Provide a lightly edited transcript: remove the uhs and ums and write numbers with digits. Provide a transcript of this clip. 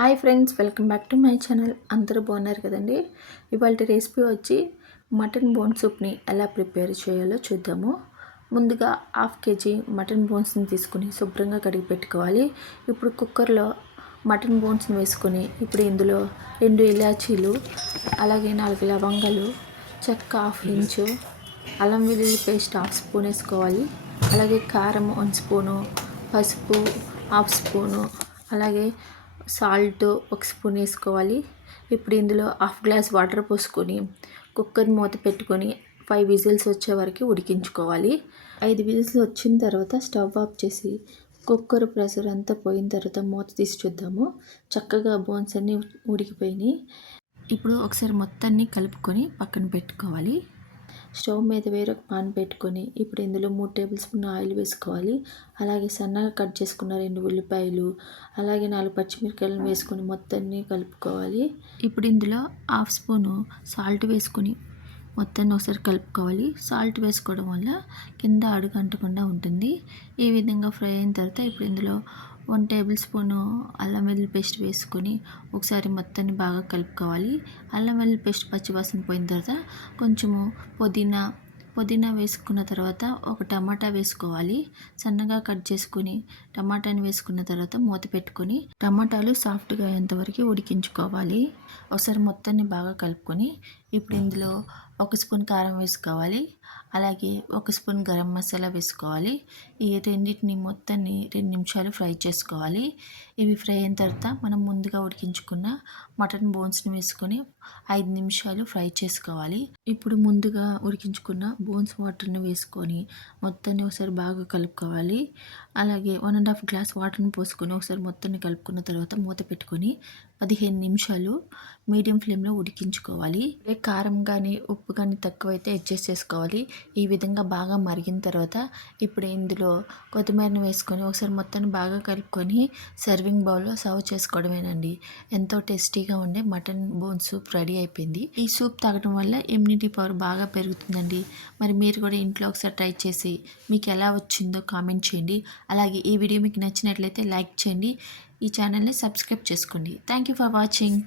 Hi friends, welcome back to my channel. అందరూ బాగున్నారు కదండి. ఇవాళ రెసిపీ వచ్చి మటన్ బోన్ సూప్ని ఎలా ప్రిపేర్ చేయాలో చూద్దాము. ముందుగా 1/2 kg మటన్ బోన్స్ని తీసుకుని శుభ్రంగా కడిగి పెట్టుకోవాలి. ఇప్పుడు కుక్కర్లో మటన్ బోన్స్ని వేసుకొని ఇప్పుడు ఇందులో 2 ఇలాచీలు, అలాగే 4 లవంగాలు, చెక్క 1/2 ఇంచు, అల్లం వెల్లుల్లి పేస్ట్ 1/2 స్పూన్ వేసుకోవాలి. అలాగే కారం 1 స్పూను, పసుపు 1/2 స్పూను, అలాగే సాల్ట్ 1 స్పూన్ వేసుకోవాలి. ఇప్పుడు ఇందులో 1/2 గ్లాస్ వాటర్ పోసుకొని కుక్కర్ మూత పెట్టుకొని 5 విజిల్స్ వచ్చే వరకు ఉడికించుకోవాలి. 5 విజిల్స్ వచ్చిన తర్వాత స్టవ్ ఆఫ్ చేసి కుక్కర్ ప్రెషర్ అంతా పోయిన తర్వాత మూత తీసి చూద్దాము. చక్కగా బోన్స్ అన్నీ ఉడికిపోయినాయి. ఇప్పుడు ఒకసారి మొత్తాన్ని కలుపుకొని పక్కన పెట్టుకోవాలి. స్టవ్ మీద వేరొక పాన్ పెట్టుకొని ఇప్పుడు ఇందులో 3 టేబుల్ స్పూన్ ఆయిల్ వేసుకోవాలి. అలాగే సన్నగా కట్ చేసుకున్న 2 ఉల్లిపాయలు, అలాగే 4 పచ్చిమిరపకాయలను వేసుకొని మొత్తాన్ని కలుపుకోవాలి. ఇప్పుడు ఇందులో 1/2 స్పూను సాల్ట్ వేసుకొని మొత్తాన్ని ఒకసారి కలుపుకోవాలి. సాల్ట్ వేసుకోవడం వల్ల కింద అడుగు అంటకుండా ఉంటుంది. ఈ విధంగా ఫ్రై అయిన తర్వాత ఇప్పుడు ఇందులో 1 టేబుల్ స్పూను అల్లం వెల్లుల్లి పేస్ట్ వేసుకొని ఒకసారి మొత్తాన్ని బాగా కలుపుకోవాలి. అల్లం వెల్లుల్లి పేస్ట్ పచ్చివాసన పోయిన తర్వాత కొంచెము పుదీనా వేసుకున్న తర్వాత ఒక టమాటా వేసుకోవాలి. సన్నగా కట్ చేసుకొని టమాటాని వేసుకున్న తర్వాత మూత పెట్టుకొని టమాటాలు సాఫ్ట్గా అయ్యేంతవరకు ఉడికించుకోవాలి. ఒకసారి మొత్తాన్ని బాగా కలుపుకొని ఇప్పుడు ఇందులో 1 స్పూన్ కారం వేసుకోవాలి. అలాగే 1 స్పూన్ గరం మసాలా వేసుకోవాలి. ఈ రెండింటిని మొత్తాన్ని 2 నిమిషాలు ఫ్రై చేసుకోవాలి. ఇవి ఫ్రై అయిన తర్వాత మనం ముందుగా ఉడికించుకున్న మటన్ బోన్స్ని వేసుకొని 5 నిమిషాలు ఫ్రై చేసుకోవాలి. ఇప్పుడు ముందుగా ఉడికించుకున్న బోన్స్ వాటర్ని వేసుకొని మొత్తాన్ని ఒకసారి బాగా కలుపుకోవాలి. అలాగే 1.5 గ్లాస్ వాటర్ని పోసుకొని ఒకసారి మొత్తాన్ని కలుపుకున్న తర్వాత మూత పెట్టుకొని 15 నిమిషాలు మీడియం ఫ్లేమ్లో ఉడికించుకోవాలి. కారం కానీ ఉప్పు కానీ తక్కువైతే అడ్జస్ట్ చేసుకోవాలి. ఈ విధంగా బాగా మరిగిన తర్వాత ఇప్పుడు ఇందులో కొత్తిమీరని వేసుకొని ఒకసారి మొత్తాన్ని బాగా కలుపుకొని సర్వింగ్ బౌల్లో సర్వ్ చేసుకోవడమేనండి. ఎంతో టేస్టీగా ఉండే మటన్ బోన్ సూప్ రెడీ అయిపోయింది. ఈ సూప్ తాగడం వల్ల ఇమ్యూనిటీ పవర్ బాగా పెరుగుతుందండి. మరి మీరు కూడా ఇంట్లో ఒకసారి ట్రై చేసి మీకు ఎలా వచ్చిందో కామెంట్ చేయండి. అలాగే ఈ వీడియో మీకు నచ్చినట్లయితే లైక్ చేయండి. ఈ ఛానల్ని సబ్స్క్రైబ్ చేసుకోండి. Thank you for watching.